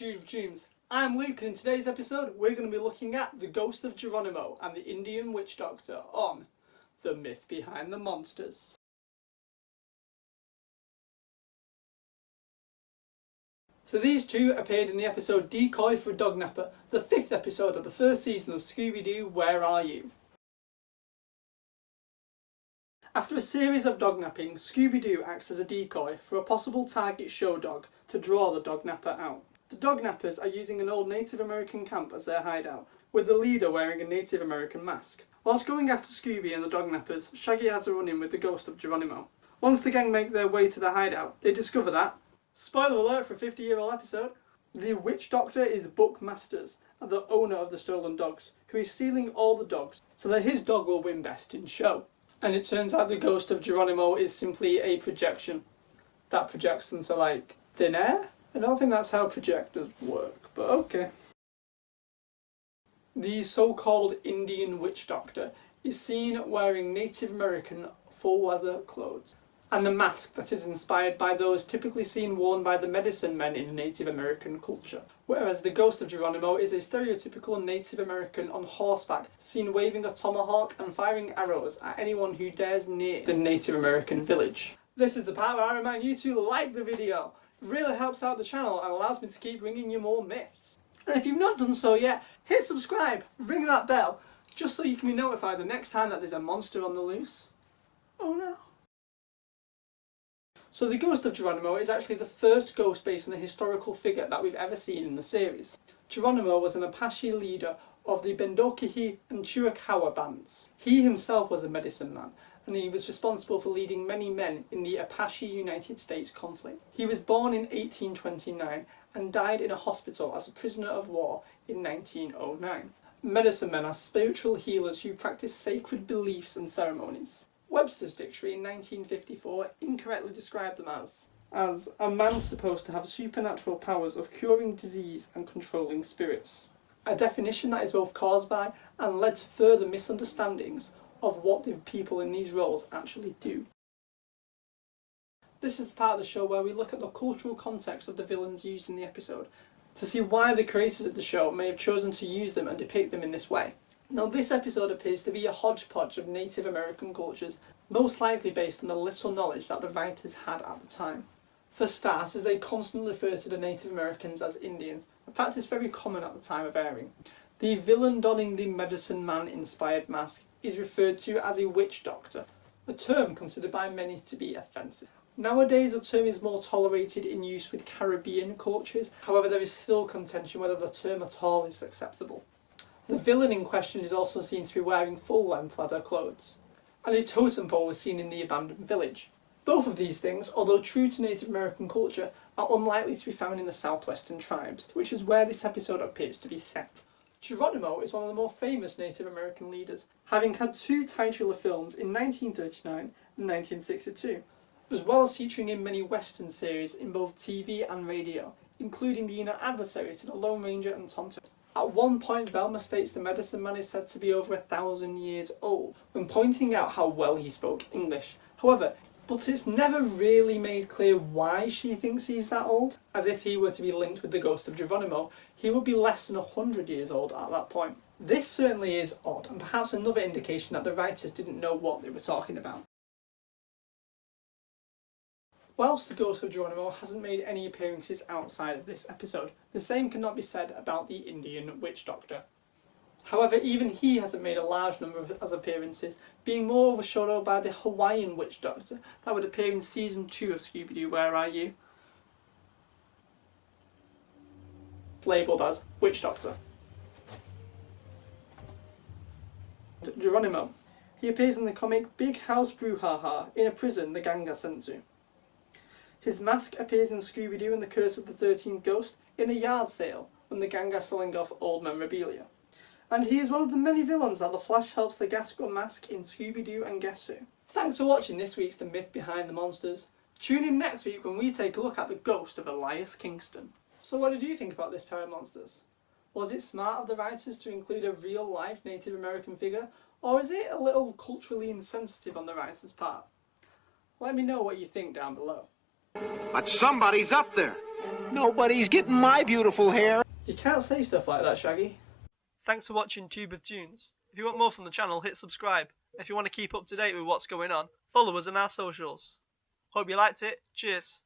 multitude of Toons. I'm Luke, and in today's episode we're going to be looking at the Ghost of Geronimo and the Indian Witch Doctor on The Myth Behind the Monsters. So these two appeared in the episode Decoy for a Dognapper, the 5th episode of the first season of Scooby-Doo, Where Are You? After a series of dognapping, Scooby-Doo acts as a decoy for a possible target show dog to draw the dognapper out. The dognappers are using an old Native American camp as their hideout, with the leader wearing a Native American mask. Whilst going after Scooby and the dognappers, Shaggy has a run-in with the Ghost of Geronimo. Once the gang make their way to the hideout, they discover that, spoiler alert for a 50-year-old episode, the Witch Doctor is Buck Masters, the owner of the stolen dogs, who is stealing all the dogs so that his dog will win best in show. And it turns out the Ghost of Geronimo is simply a projection that projects into like thin air. I don't think that's how projectors work, but okay. The so-called Indian Witch Doctor is seen wearing Native American full leather clothes and the mask that is inspired by those typically seen worn by the medicine men in Native American culture. Whereas the Ghost of Geronimo is a stereotypical Native American on horseback, seen waving a tomahawk and firing arrows at anyone who dares near the Native American village. This is the part where I remind you to like the video. It really helps out the channel and allows me to keep bringing you more myths. And if you've not done so yet, hit subscribe, ring that bell, just so you can be notified the next time that there's a monster on the loose. Oh no. So the Ghost of Geronimo is actually the first ghost based on a historical figure that we've ever seen in the series. Geronimo was an Apache leader of the Bendokihi and Chiricahua bands. He himself was a medicine man, and he was responsible for leading many men in the Apache-United States conflict. He was born in 1829 and died in a hospital as a prisoner of war in 1909. Medicine men are spiritual healers who practice sacred beliefs and ceremonies. Webster's dictionary in 1954 incorrectly described them as a man supposed to have supernatural powers of curing disease and controlling spirits. A definition that is both caused by and led to further misunderstandings of what the people in these roles actually do. This is the part of the show where we look at the cultural context of the villains used in the episode to see why the creators of the show may have chosen to use them and depict them in this way. Now, this episode appears to be a hodgepodge of Native American cultures, most likely based on the little knowledge that the writers had at the time. For starters, they constantly refer to the Native Americans as Indians, a practice very common at the time of airing. The villain donning the medicine man inspired mask is referred to as a witch doctor, a term considered by many to be offensive. Nowadays, the term is more tolerated in use with Caribbean cultures, however there is still contention whether the term at all is acceptable. The villain in question is also seen to be wearing full-length leather clothes, and a totem pole is seen in the abandoned village. Both of these things, although true to Native American culture, are unlikely to be found in the southwestern tribes, which is where this episode appears to be set. Geronimo is one of the more famous Native American leaders, having had 2 titular films in 1939 and 1962, as well as featuring in many western series in both TV and radio, including being an adversary to the Lone Ranger and Tonto. At one point, Velma states the medicine man is said to be over 1,000 years old, when pointing out how well he spoke English. However, but it's never really made clear why she thinks he's that old. As if he were to be linked with the Ghost of Geronimo, he would be less than 100 years old at that point. This certainly is odd, and perhaps another indication that the writers didn't know what they were talking about. Whilst the Ghost of Geronimo hasn't made any appearances outside of this episode, the same cannot be said about the Indian Witch Doctor. However, even he hasn't made a large number of appearances, being more overshadowed by the Hawaiian Witch Doctor that would appear in Season 2 of Scooby-Doo, Where Are You? Labelled as Witch Doctor. Geronimo. He appears in the comic Big House Brouhaha in a prison the gang are sent to. His mask appears in Scooby-Doo and the Curse of the 13th Ghost in a yard sale when the gang are selling off old memorabilia. And he is one of the many villains that the Flash helps the Gas Gun mask in Scooby-Doo and Guess Who. Thanks for watching this week's The Myth Behind the Monsters. Tune in next week when we take a look at the ghost of Elias Kingston. So what did you think about this pair of monsters? Was it smart of the writers to include a real-life Native American figure, or is it a little culturally insensitive on the writers' part? Let me know what you think down below. But somebody's up there. Nobody's getting my beautiful hair. You can't say stuff like that, Shaggy. Thanks for watching Tube of Toons. If you want more from the channel, hit subscribe. If you want to keep up to date with what's going on, follow us on our socials. Hope you liked it. Cheers.